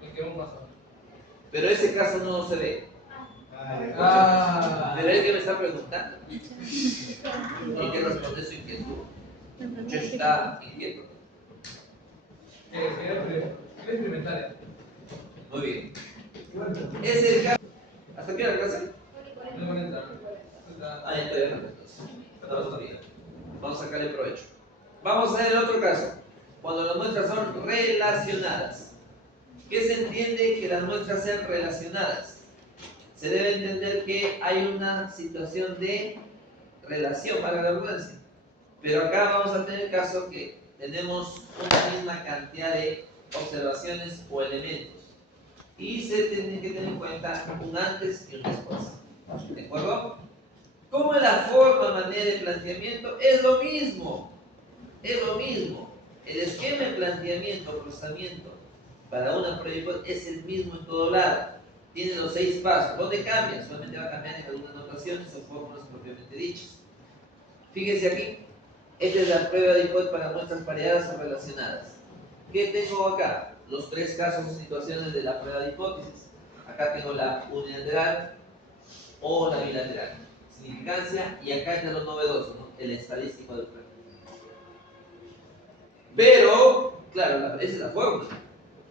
¿Y qué vamos a pasar? Pero ese caso no se ve. Ah, Pero es que me está preguntando. Hay que responder su inquietud. El muchacho está inquieto. quiero experimentar. Muy bien. Es el caso. ¿Hasta qué hora clase? No van a entrar. Ah, ya todavía no. Entonces. No, todavía. Vamos a sacarle provecho. Vamos a ver el otro caso. Cuando las muestras son relacionadas. ¿Qué se entiende que las muestras sean relacionadas? Se debe entender que hay una situación de relación, para la redundancia. Pero acá vamos a tener el caso que tenemos una misma cantidad de observaciones o elementos. Y se tiene que tener en cuenta un antes y un después. ¿De acuerdo? Como la forma, manera de planteamiento es lo mismo. Es lo mismo. El esquema de planteamiento, procesamiento para una prueba es el mismo en todo lado. Tiene los 6 pasos. ¿Dónde cambia? Solamente va a cambiar en algunas notaciones o fórmulas propiamente dichas. Fíjense aquí. Esta es la prueba de hipótesis para muestras pareadas o relacionadas. ¿Qué tengo acá? Los 3 casos o situaciones de la prueba de hipótesis. Acá tengo la unilateral o la bilateral. Significancia, y acá está lo novedoso, ¿no? El estadístico del prueba. Pero, claro, esa es la fórmula.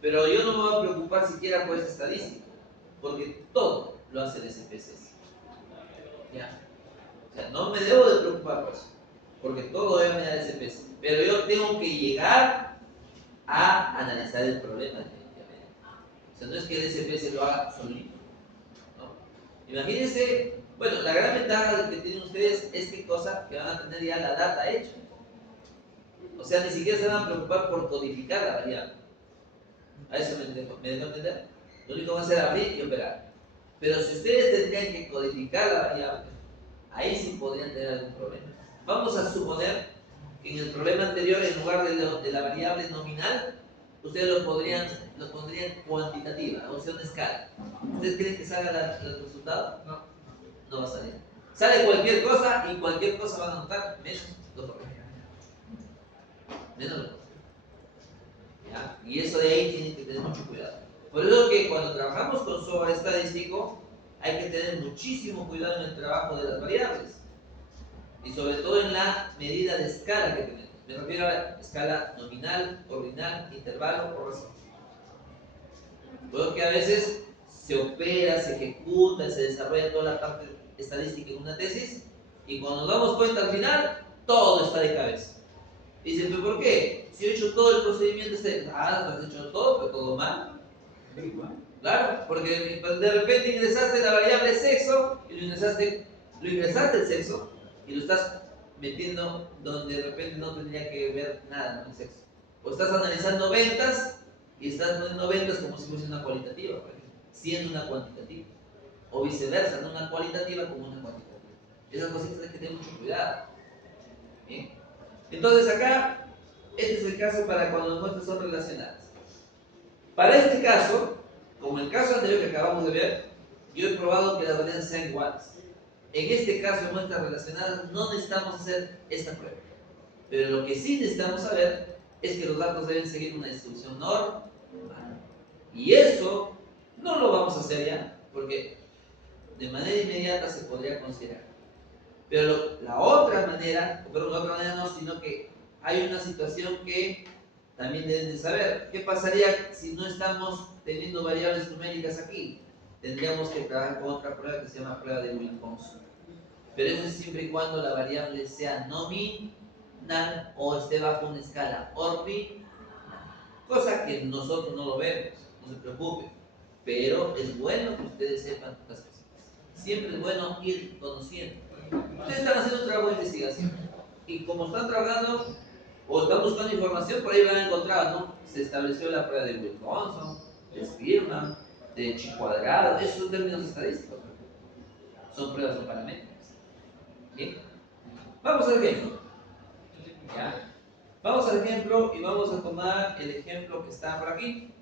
Pero yo no me voy a preocupar siquiera por esa estadística, porque todo lo hace el SPSS. ¿Ya? O sea, no me debo de preocupar por eso, porque todo lo debe dar el SPSS. Pero yo tengo que llegar a analizar el problema definitivamente. O sea, no es que el SPSS lo haga solito. ¿No? Imagínense, bueno, la gran ventaja que tienen ustedes es que cosa que van a tener ya la data hecha. O sea, ni siquiera se van a preocupar por codificar la variable. A eso me dejo entender. Lo único que van a hacer es abrir y operar. Pero si ustedes tendrían que codificar la variable, ahí sí podrían tener algún problema. Vamos a suponer que en el problema anterior, en lugar de la variable nominal, ustedes lo pondrían cuantitativa, o sea, una escala. ¿Ustedes creen que salga el resultado? No. No va a salir. Sale cualquier cosa y cualquier cosa van a notar menos 2 por menos 2. ¿Ya? Y eso de ahí tienen que tener mucho cuidado. Por eso que cuando trabajamos con software estadístico hay que tener muchísimo cuidado en el trabajo de las variables y sobre todo en la medida de escala que tenemos. Me refiero a la escala nominal, ordinal, intervalo o razón. Porque a veces se opera, se ejecuta, se desarrolla toda la parte estadística en una tesis y cuando nos damos cuenta al final todo está de cabeza. Dicen, ¿pero por qué? Si he hecho todo el procedimiento, has hecho todo, pero todo mal. Claro, porque de repente ingresaste la variable sexo y lo ingresaste el sexo y lo estás metiendo donde de repente no tendría que ver nada con el sexo. O estás analizando ventas y estás poniendo ventas como si fuese una cualitativa, siendo una cuantitativa. O viceversa, no una cualitativa como una cuantitativa. Esas cositas hay que tener mucho cuidado. ¿Bien? Entonces acá, este es el caso para cuando las muestras son relacionadas. Para este caso, como el caso anterior que acabamos de ver, yo he probado que las varianzas sean iguales. En este caso de muestras relacionadas no necesitamos hacer esta prueba. Pero lo que sí necesitamos saber es que los datos deben seguir una distribución normal. Y eso no lo vamos a hacer ya, porque de manera inmediata se podría considerar. Pero la otra manera no, sino que hay una situación que también deben de saber. ¿Qué pasaría si no estamos teniendo variables numéricas aquí? Tendríamos que trabajar con otra prueba que se llama prueba de Wilcox. Pero eso es siempre y cuando la variable sea nominal o esté bajo una escala ordinal. Cosa que nosotros no lo vemos, no se preocupen. Pero es bueno que ustedes sepan estas cosas. Siempre es bueno ir conociendo. Ustedes están haciendo un trabajo de investigación y como están trabajando o están buscando información, por ahí van a encontrar, ¿no? se estableció la prueba de Wilson, de Spearman, de Chi cuadrado. Esos son términos estadísticos. Son pruebas de paramétricas. Bien. Vamos al ejemplo. ¿Ya? Vamos al ejemplo y vamos a tomar el ejemplo que está por aquí.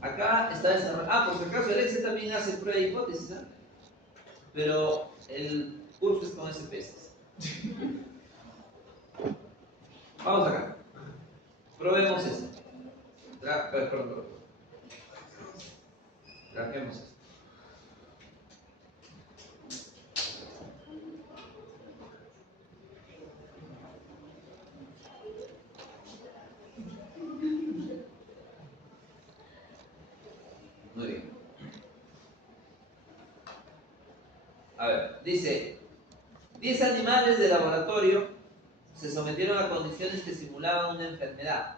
Acá está desarrollado. Por si acaso, el Excel también hace prueba de hipótesis, ¿eh? Pero el curso es con SPS. Vamos acá. Probemos esto. Perdón. Trabajemos esto. Muy bien. A ver, dice, 10 animales de laboratorio se sometieron a condiciones que simulaban una enfermedad.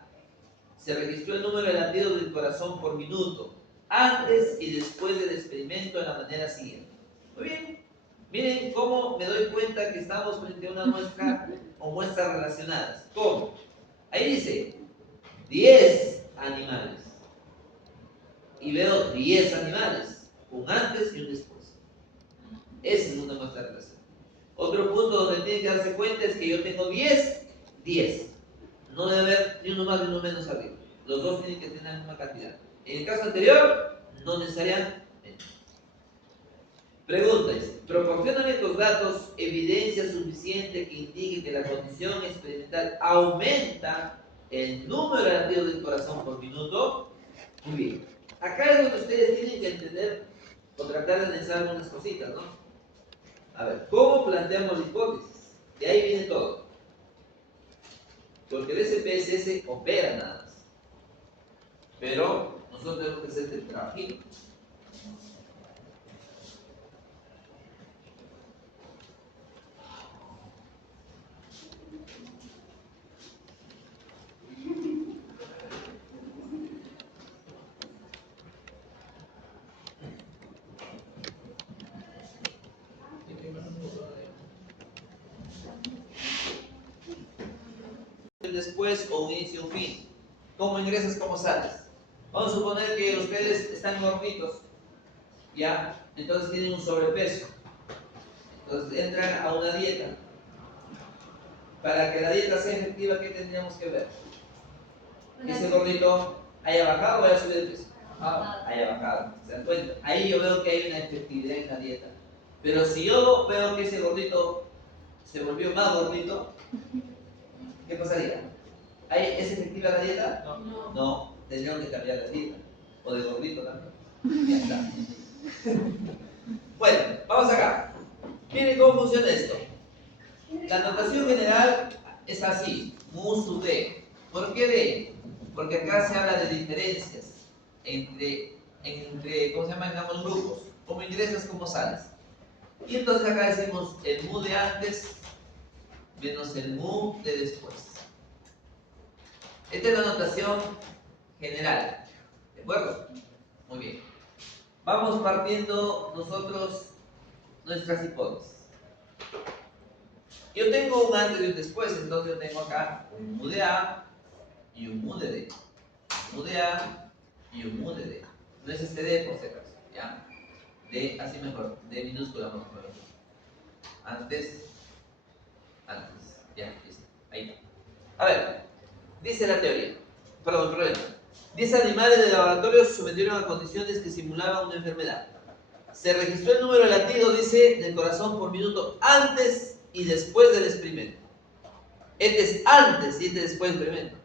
Se registró el número de latidos del corazón por minuto, antes y después del experimento de la manera siguiente. Muy bien. Miren cómo me doy cuenta que estamos frente a una muestra o muestras relacionadas. ¿Cómo? Ahí dice 10 animales. Y veo 10 animales, un antes y un después. Esa es una muestra relacionada. Otro punto donde tienen que darse cuenta es que yo tengo 10. No debe haber ni uno más ni uno menos arriba. Los dos tienen que tener la misma cantidad. En el caso anterior, no necesariamente. Pregunta es, ¿proporcionan estos datos evidencia suficiente que indique que la condición experimental aumenta el número de latidos del corazón por minuto? Muy bien. Acá es donde ustedes tienen que entender o tratar de analizar algunas cositas, ¿no? A ver, ¿cómo planteamos la hipótesis? De ahí viene todo. Porque el SPSS opera nada más. Pero nosotros tenemos que hacer el trabajito. Después o un inicio o un fin. ¿Cómo ingresas, cómo sales? Vamos a suponer que ustedes están gorditos, ¿ya? Entonces tienen un sobrepeso. Entonces entran a una dieta. Para que la dieta sea efectiva, ¿qué tendríamos que ver? Que ese gordito haya bajado o haya subido de peso. Haya bajado. ¿Se dan cuenta? Ahí yo veo que hay una efectividad en la dieta. Pero si yo veo que ese gordito se volvió más gordito, ¿qué pasaría? ¿Es efectiva la dieta? No, tendríamos que cambiar la dieta. O de gordito también. Ya está. Bueno, vamos acá. Miren cómo funciona esto. La notación general es así, mu sub d. ¿Por qué d? Porque acá se habla de diferencias entre ¿cómo se llama? Digamos, grupos. Cómo ingresas, cómo sales. Y entonces acá decimos el mu de antes menos el mu de después. Esta es la notación general. ¿De acuerdo? Muy bien. Vamos partiendo nosotros nuestras hipótesis. Yo tengo un antes y un después, entonces yo tengo acá un mu de A y un mu de D. Un mu de A y un mu de D. No es este D por si acaso, ¿ya? D, así mejor, D minúscula vamos a poner. Antes, ya, listo, ahí está. A ver, dice la teoría, perdón, el problema. 10 animales de laboratorio se sometieron a condiciones que simulaban una enfermedad. Se registró el número de latidos, dice, del corazón por minuto antes y después del experimento. Este es antes y este es después del experimento.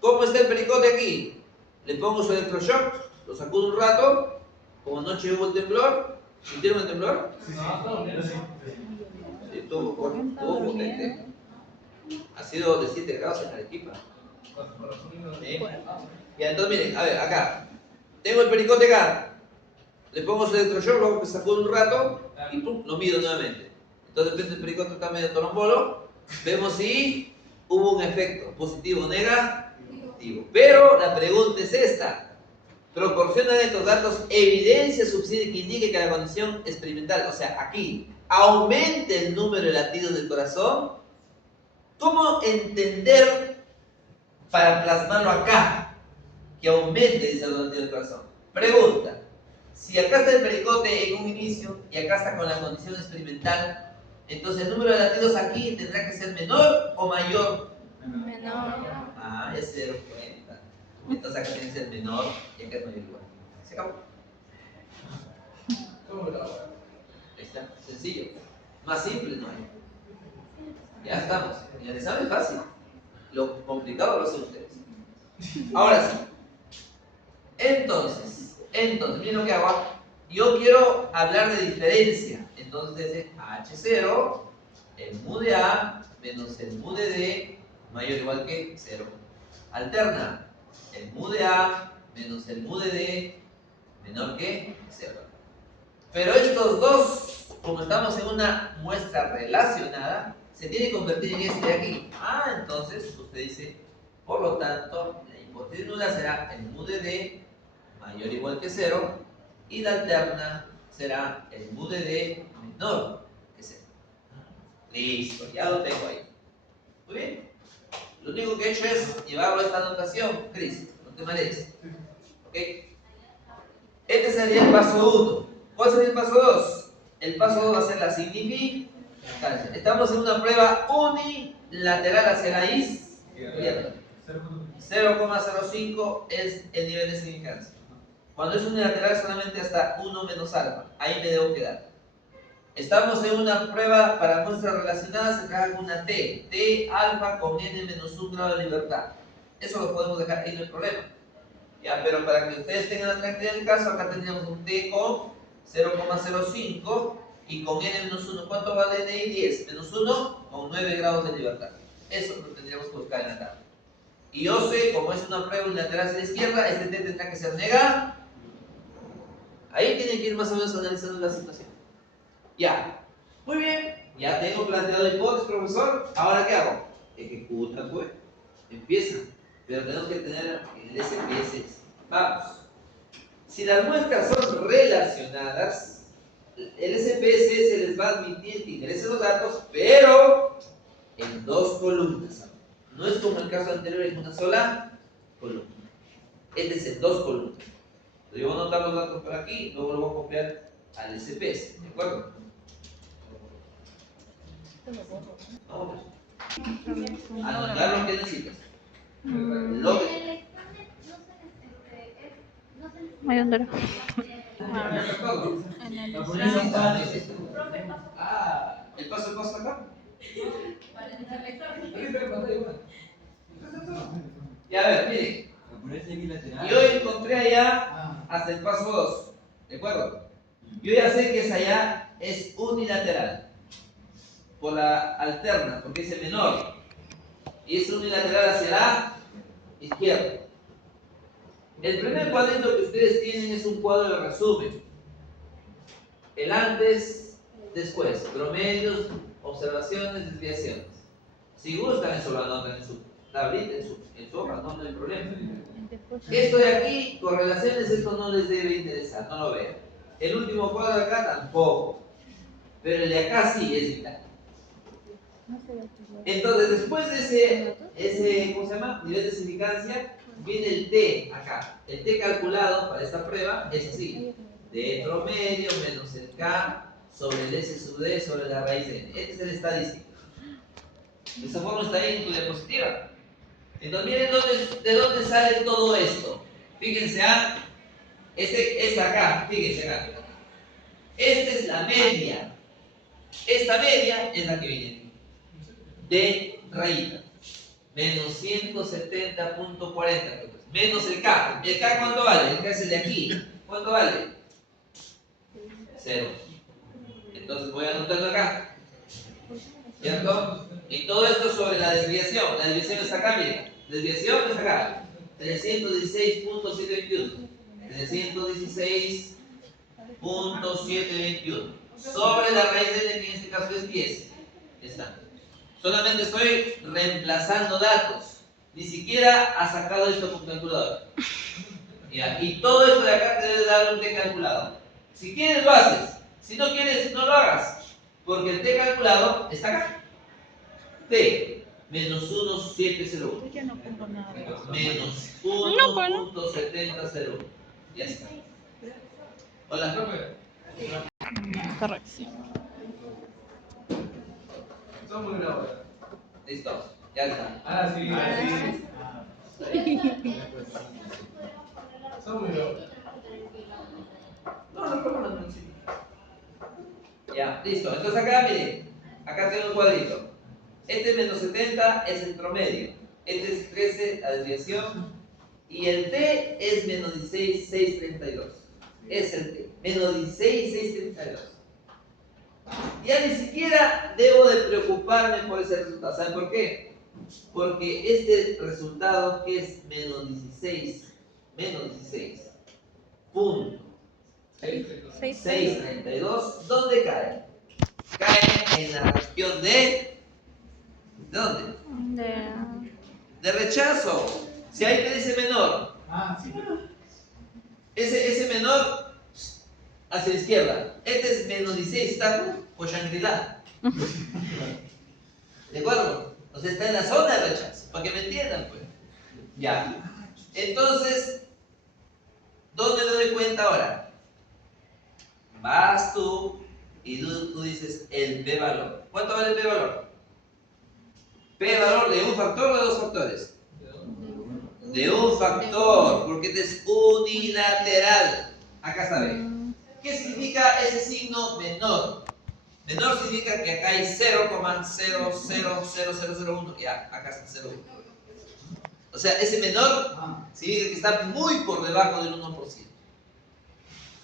¿Cómo está el pericote aquí? Le pongo su electroshock, lo sacudo un rato, como anoche hubo el temblor. ¿Sintieron el temblor? Sí, sí. Sí, estuvo potente. Ha sido de 7 grados en Arequipa. ¿Sí? Y entonces miren, a ver, acá. Tengo el pericote acá. Le pongo su electroshock, luego que sacudo un rato y pum, lo mido nuevamente. Entonces depende del pericote está medio torombolo. Vemos si hubo un efecto positivo o negativo. Pero la pregunta es esta. ¿Proporcionan estos datos evidencia suficiente que indique que la condición experimental, o sea, aquí, aumente el número de latidos del corazón? ¿Cómo entender para plasmarlo acá, que aumente, dice el latido del corazón. Pregunta, si acá está el pericote en un inicio y acá está con la condición experimental, entonces el número de latidos aquí tendrá que ser menor o mayor. Menor. Ah, ya se dieron cuenta. Entonces acá tiene que ser menor y acá es mayor igual. Se acabó. ¿Cómo la? Ahí está, sencillo. Más simple no hay. Ya estamos. Y el examen es fácil. Lo complicado lo hacen ustedes. Ahora sí. Entonces, miren lo que hago. Yo quiero hablar de diferencia. Entonces es H0, el mu de A menos el mu de D mayor o igual que 0. Alterna el mu de A menos el mu de D menor que 0. Pero estos dos, como estamos en una muestra relacionada, se tiene que convertir en este de aquí. Entonces usted dice, por lo tanto, la hipótesis nula será el mu de D mayor o igual que 0 y la alterna será el mu de D menor que 0. Listo, ya lo tengo ahí. Muy bien. Lo único que he hecho es llevarlo a esta notación, Cris, no te marees. ¿Ok? Este sería el paso 1. ¿Cuál sería el paso 2? El paso 2 va a ser la significancia. Estamos en una prueba unilateral hacia la izquierda. 0,05 es el nivel de significancia. Cuando es unilateral solamente hasta 1 menos alfa. Ahí me debo quedar. Estamos en una prueba para muestras relacionadas, se trabaja con una T. T alfa con n menos 1 grado de libertad. Eso lo podemos dejar ahí, no hay problema. Ya, pero para que ustedes tengan la tranquilidad del caso, acá tendríamos un T con 0,05 y con n menos 1. ¿Cuánto vale n y 10? Menos 1 con 9 grados de libertad. Eso lo tendríamos que buscar en la tabla. Y yo sé, como es una prueba unilateral hacia la izquierda, este T tendrá que ser negativo. Ahí tienen que ir más o menos analizando la situación. Ya, muy bien, ya tengo planteado la hipótesis, profesor. Ahora, ¿qué hago? Ejecuta, pues. Empieza. Pero tenemos que tener el SPS. Vamos. Si las muestras son relacionadas, el SPS se les va a admitir que ingresen los datos, pero en 2 columnas. No es como el caso anterior en una sola columna. Este es en 2 columnas. Entonces, yo voy a anotar los datos por aquí, luego lo voy a copiar al SPS. ¿De acuerdo? Vamos. Anotar lo que necesitas. Lo que... Hay un duro. ¿el paso acá? Ya, a ver, miren. Yo encontré allá hasta el paso 2. ¿De acuerdo? Yo ya sé que esa allá es unilateral. Por la alterna, porque es el menor. Y es unilateral hacia la izquierda. El primer cuadrito que ustedes tienen es un cuadro de resumen. El antes, después, promedios, observaciones, desviaciones. Si gustan, eso lo anotan en su tablita, en su hoja, no hay problema. Esto de aquí, correlaciones, esto no les debe interesar, no lo vean. El último cuadro de acá tampoco. Pero el de acá sí es vital. Entonces, después de ese ¿cómo se llama? Nivel de significancia, viene el T acá. El T calculado para esta prueba es así: D promedio menos el K sobre el S sub D sobre la raíz de N. Este es el estadístico. De esa forma está ahí en tu diapositiva. Entonces, miren de dónde sale todo esto. Fíjense, este acá, fíjense acá. Esta es la media. Esta media es la que viene aquí. De rayita. Menos 170.40. Menos el K. ¿El K cuánto vale? El K es el de aquí. ¿Cuánto vale? 0. Entonces voy anotando acá. ¿Cierto? Y todo esto sobre la desviación. La desviación está acá, miren. Desviación está acá. 316.721. 316.721. Sobre la raíz de n, que en este caso es 10. Está. Solamente estoy reemplazando datos. Ni siquiera ha sacado esto con calculadora. ¿Ya? Y todo esto de acá te debe dar un T calculado. Si quieres lo haces. Si no quieres, no lo hagas. Porque el T calculado está acá. T. Menos 1,701. Yo ya no pongo nada de eso. Menos No, pues no. 1.7001. Ya está. Hola. Corrección. Son muy bravos. Listo. Ya está. Ahora sí, son muy bravos. No, no problema, no, sí. Ya, listo. Entonces acá, miren. Acá tengo un cuadrito. Este menos 70 es el promedio. Este es 13 la desviación. Y el T es menos 16,632. Es el T. Menos 16,632. Ya ni siquiera debo de preocuparme por ese resultado. ¿Saben por qué? Porque este resultado que es menos 16, punto 632, ¿dónde cae? Cae en la región de ¿dónde? De rechazo. Si ahí te dice menor, Sí. ese menor hacia la izquierda. Este es menos 16, está por Shangri-La. ¿De acuerdo? O sea, está en la zona de rechazo, para que me entiendan, pues. Ya. Entonces, ¿dónde me doy cuenta ahora? Vas tú y tú dices el P-valor. ¿Cuánto vale el P-valor? P-valor de un factor o de dos factores. De un factor, porque este es unilateral. Acá saben. ¿Qué significa ese signo menor? Menor significa que acá hay 0,000001. Ya, acá está 0,1. O sea, ese menor significa que está muy por debajo del 1%.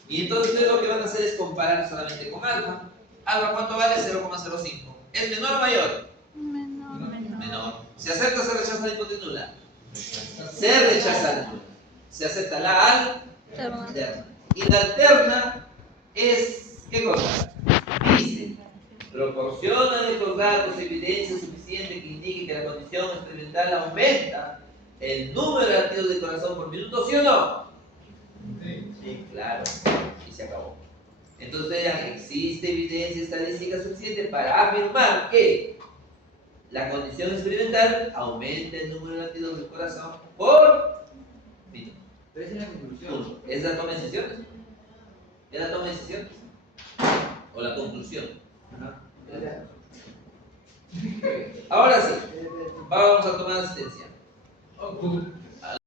Y entonces ustedes lo que van a hacer es comparar solamente con alfa. Alfa, ¿cuánto vale? 0,05. ¿Es menor o mayor? Menor. ¿Se acepta o se rechaza la hipótesis nula? Se rechaza la nula. Se acepta la alterna. Y la alterna es, ¿qué cosa? Dice, proporciona de los datos evidencia suficiente que indique que la condición experimental aumenta el número de latidos de corazón por minuto, ¿sí o no? Sí, claro. Y se acabó. Entonces dirán, existe evidencia estadística suficiente para afirmar que la condición experimental aumenta el número de latidos del corazón por minuto. Pero esa es la conclusión. Es la toma de decisiones. ¿Es la toma de decisiones? ¿O la conclusión? Ahora sí, vamos a tomar asistencia.